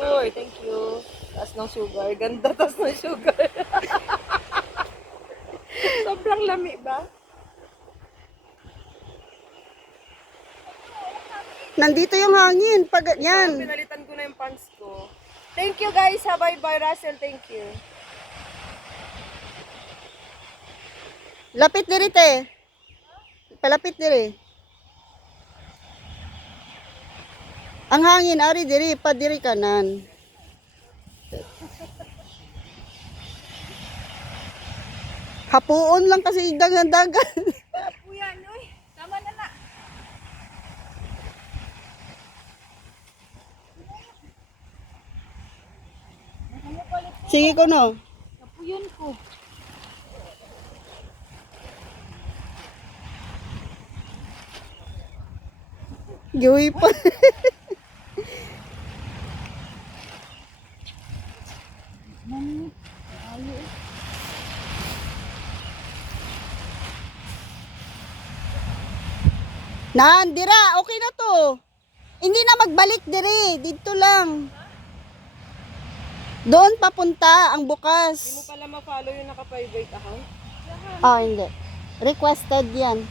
Uy, thank you. Taas ng sugar. Ganda taas ng sugar. Sobrang lami ba? Nandito yung hangin. Pag yan. Pinalitan ko na yung pants ko. Thank you guys. Bye-bye, Russell. Thank you. Lapit diri te. Palapit diri. Ang hangin ari diri pa diri kanan. Hapuon lang kasi dagan-dagan. Kuya, uy. Tama na na. Sige ko no. Napuyon ko. Giwi pa. Dira, okay na to. Hindi na magbalik diri, dito lang. Doon papunta ang Hindi mo bukas. pala ma-follow yung naka-private account? Oh, hindi. Requested yan.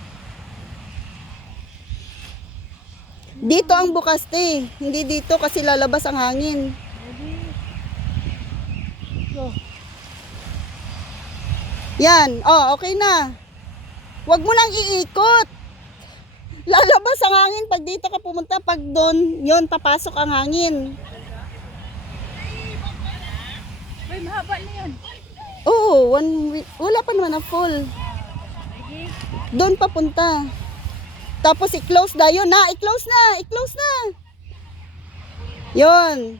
Dito ang bukas te. Hindi dito kasi lalabas ang hangin. Yan. Oh, okay na. Huwag mo nang iikot. Lalabas ang hangin pag dito ka pumunta. Pag doon, yon papasok ang hangin. May mahaba na yan. Oo, wala pa naman na full. Doon papunta. Tapos i-close na yun na. I-close na. I-close na. Yun.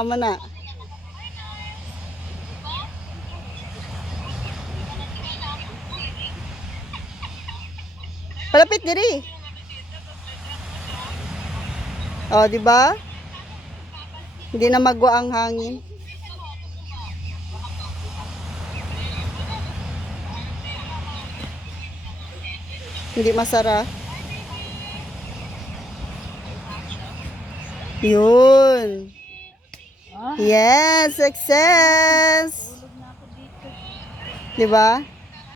Mana. Palapit diri. Oh, di ba? Hindi na magwa ang hangin. Hindi masara. Yun. Yes, success. Di ba?